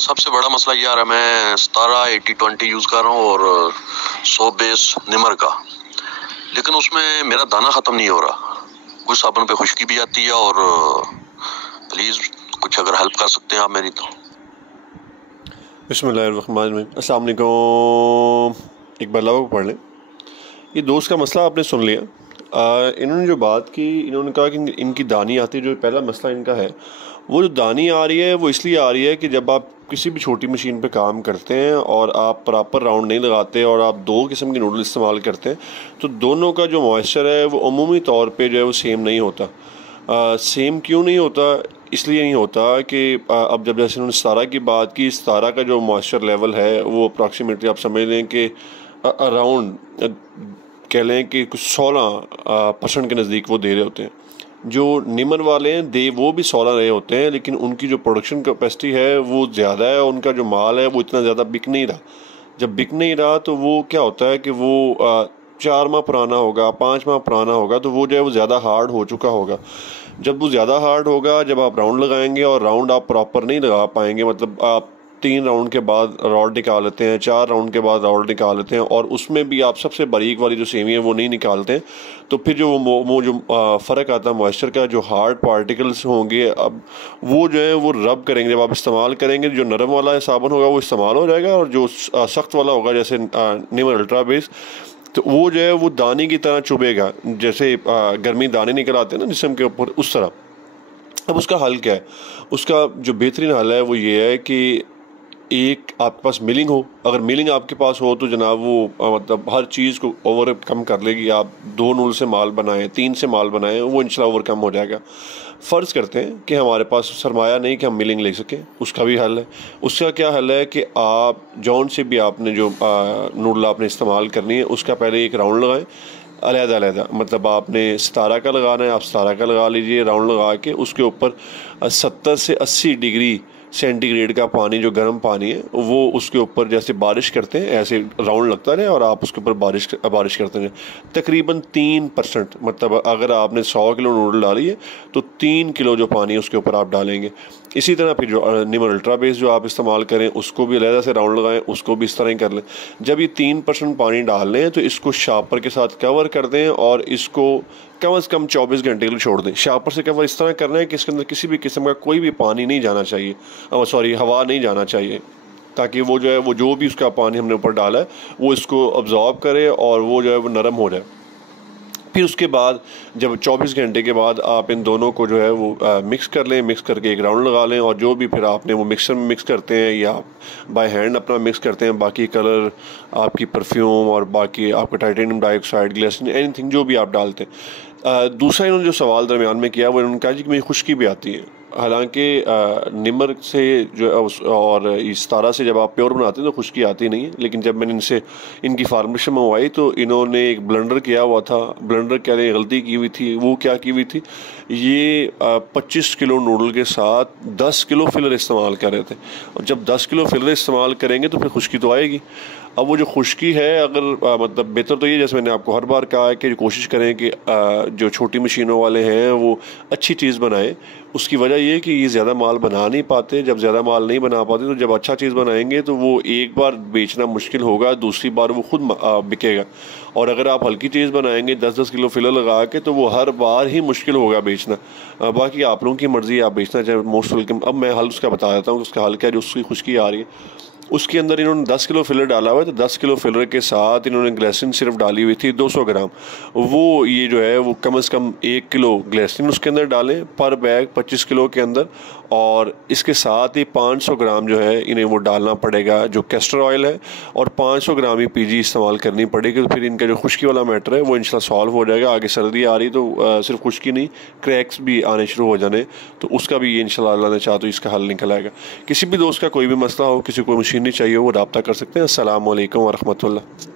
सबसे बड़ा मसला ये आ रहा है, मैं 17 80 20 यूज कर रहा हूँ और 100 बेस निमर का, लेकिन उसमें मेरा दाना खत्म नहीं हो रहा। कुछ साबुन पे खुश्की भी आती है और प्लीज कुछ अगर हेल्प कर सकते हैं आप मेरी तो। बिस्मिल्लाहिर्रहमानिर्रहीम। अस्सलाम वालेकुम। एक बार को पढ़ लें। ये दोस्त का मसला आपने सुन लिया। इन्होंने जो बात की, इन्होंने कहा कि इनकी दानी आती है। जो पहला मसला इनका है, वो जो दानी आ रही है वो इसलिए आ रही है कि जब आप किसी भी छोटी मशीन पे काम करते हैं और आप प्रॉपर राउंड नहीं लगाते और आप दो किस्म के नूडल इस्तेमाल करते हैं तो दोनों का जो मॉइस्चर है वो अमूमी तौर पे जो है वो सेम नहीं होता। सेम क्यों नहीं होता? इसलिए नहीं होता कि अब जब जैसे उन्होंने 17 की बात की, 17 का जो मॉइस्चर लेवल है वो अप्रॉक्सीमेटली आप समझ लें कि अराउंड कह लें कि कुछ 16% के नज़दीक वो दे रहे होते हैं। जो निमर वाले हैं दे वो भी 16 रहे होते हैं, लेकिन उनकी जो प्रोडक्शन कैपेसिटी है वो ज़्यादा है। उनका जो माल है वो इतना ज़्यादा बिक नहीं रहा। जब बिक नहीं रहा तो वो क्या होता है कि वो 4 माह पुराना होगा, 5 माह पुराना होगा, तो वो जो है वो ज़्यादा हार्ड हो चुका होगा। जब वो ज़्यादा हार्ड होगा, जब आप राउंड लगाएंगे और राउंड आप प्रॉपर नहीं लगा पाएंगे, मतलब आप 3 राउंड के बाद रॉड निकाल लेते हैं, 4 राउंड के बाद रॉड निकाल लेते हैं और उसमें भी आप सबसे बारीक वाली जो सेमी है वो नहीं निकालते हैं, तो फिर जो वो जो फ़र्क आता है मॉइस्चर का, जो हार्ड पार्टिकल्स होंगे, अब वो जो है वो रब करेंगे। जब आप इस्तेमाल करेंगे, जो नरम वाला साबुन होगा वो इस्तेमाल हो जाएगा और जो सख्त वाला होगा जैसे निमर अल्ट्रा बेस, तो वो जो है वो दाने की तरह चुभेगा। जैसे गर्मी दाने निकल आते हैं ना जिस्म के ऊपर, उस तरह। अब उसका हल क्या है? उसका जो बेहतरीन हल है वो ये है कि एक आपके पास मिलिंग हो। अगर मिलिंग आपके पास हो तो जनाब वो मतलब हर चीज़ को ओवरकम कर लेगी। आप 2 नूल से माल बनाएं, 3 से माल बनाएं, वो इंशाल्लाह ओवरकम हो जाएगा। फ़र्ज़ करते हैं कि हमारे पास सरमाया नहीं कि हम मिलिंग ले सकें, उसका भी हल है। उसका क्या हल है कि आप जौन से भी आपने जो नूडल आपने इस्तेमाल करनी है उसका पहले एक राउंड लगाएं अलग-अलग। मतलब आपने 17 का लगाना है, आप 17 का लगा लीजिए। राउंड लगा के उसके ऊपर 70 से 80 डिग्री सेंटीग्रेड का पानी, जो गर्म पानी है, वो उसके ऊपर जैसे बारिश करते हैं ऐसे राउंड लगता रहे और आप उसके ऊपर बारिश करते रहे। तकरीबन 3%, मतलब अगर आपने 100 किलो नूडल डाली है तो 3 किलो जो पानी है उसके ऊपर आप डालेंगे। इसी तरह फिर जो निमर अल्ट्रा बेस जो आप इस्तेमाल करें उसको भी अलग से राउंड लगाएं, उसको भी इस तरह ही कर लें। जब ये 3% पानी डाल लें तो इसको शापर के साथ कवर कर दें और इसको कम से कम 24 घंटे के लिए छोड़ दें। शापर से कवर इस तरह करना है कि इसके अंदर किसी भी किस्म का कोई भी पानी नहीं जाना चाहिए, हवा नहीं जाना चाहिए, ताकि वो जो है वो जो भी उसका पानी हमने ऊपर डाला है वो इसको अब्जॉर्ब करे और वो जो है वो नरम हो जाए। फिर उसके बाद जब 24 घंटे के बाद आप इन दोनों को जो है वो मिक्स कर लें, मिक्स करके एक राउंड लगा लें और जो भी फिर आपने वो मिक्सर में मिक्स करते हैं या बाय हैंड अपना मिक्स करते हैं, बाकी कलर, आपकी परफ्यूम और बाकी आपका टाइटेनियम डाइऑक्साइड, ग्लिसरीन, एनीथिंग जो भी आप डालते हैं। दूसरा इन्होंने जो सवाल दरमियान में किया वो इन्होंने कहा जी कि मुझे खुश्की भी आती है। हालांकि निमर से जो और इस तारा से जब आप प्योर बनाते हैं तो खुश्की आती नहीं है, लेकिन जब मैंने इनकी फार्मेशन मंगवाई तो इन्होंने एक ब्लेंडर किया हुआ था। ब्लेंडर क्या गलती की हुई थी, वो क्या की हुई थी, ये 25 किलो नूडल के साथ 10 किलो फिलर इस्तेमाल कर रहे थे। और जब 10 किलो फिलर इस्तेमाल करेंगे तो फिर खुश्की तो आएगी। अब वो जो खुश्की है, अगर मतलब बेहतर तो ये, जैसे मैंने आपको हर बार कहा है कि कोशिश करें कि जो छोटी मशीनों वाले हैं वो अच्छी चीज़ बनाएं। उसकी वजह ये कि ये ज़्यादा माल बना नहीं पाते। जब ज़्यादा माल नहीं बना पाते तो जब अच्छा चीज़ बनाएंगे तो वो एक बार बेचना मुश्किल होगा, दूसरी बार वो खुद बिकेगा। और अगर आप हल्की चीज़ बनाएंगे 10-10 किलो फिलर लगा के तो वो हर बार ही मुश्किल होगा बेचना। बाकी आप लोगों की मर्ज़ी, आप बेचना चाहे मोस्ट वेलकम। अब मैं हल उसका बता देता हूँ, उसका हल क्या है। जो उसकी खुश्की आ रही है उसके अंदर इन्होंने 10 किलो फिलर डाला हुआ है, तो 10 किलो फिलर के साथ इन्होंने ग्लिसरीन सिर्फ डाली हुई थी 200 ग्राम। वो ये जो है वो कम से कम 1 किलो ग्लिसरीन उसके अंदर डालें पर बैग 25 किलो के अंदर, और इसके साथ ही 500 ग्राम जो है इन्हें वो डालना पड़ेगा जो कैस्टर ऑयल है, और 500 ग्राम ही पीजी इस्तेमाल करनी पड़ेगी। तो फिर इनका जो खुश्की वाला मैटर है वो इंशाल्लाह सॉल्व हो जाएगा। आगे सर्दी आ रही तो सिर्फ खुश्की नहीं, क्रैक्स भी आने शुरू हो जाने, तो उसका भी ये इंशाल्लाह अल्लाह ने चाहा तो इसका हल निकल आएगा। किसी भी दोस्त का कोई भी मसला हो, किसी को मशीन नहीं चाहिए, वो रब्ता कर सकते हैं। अस्सलाम वालेकुम व रहमतुल्लाह।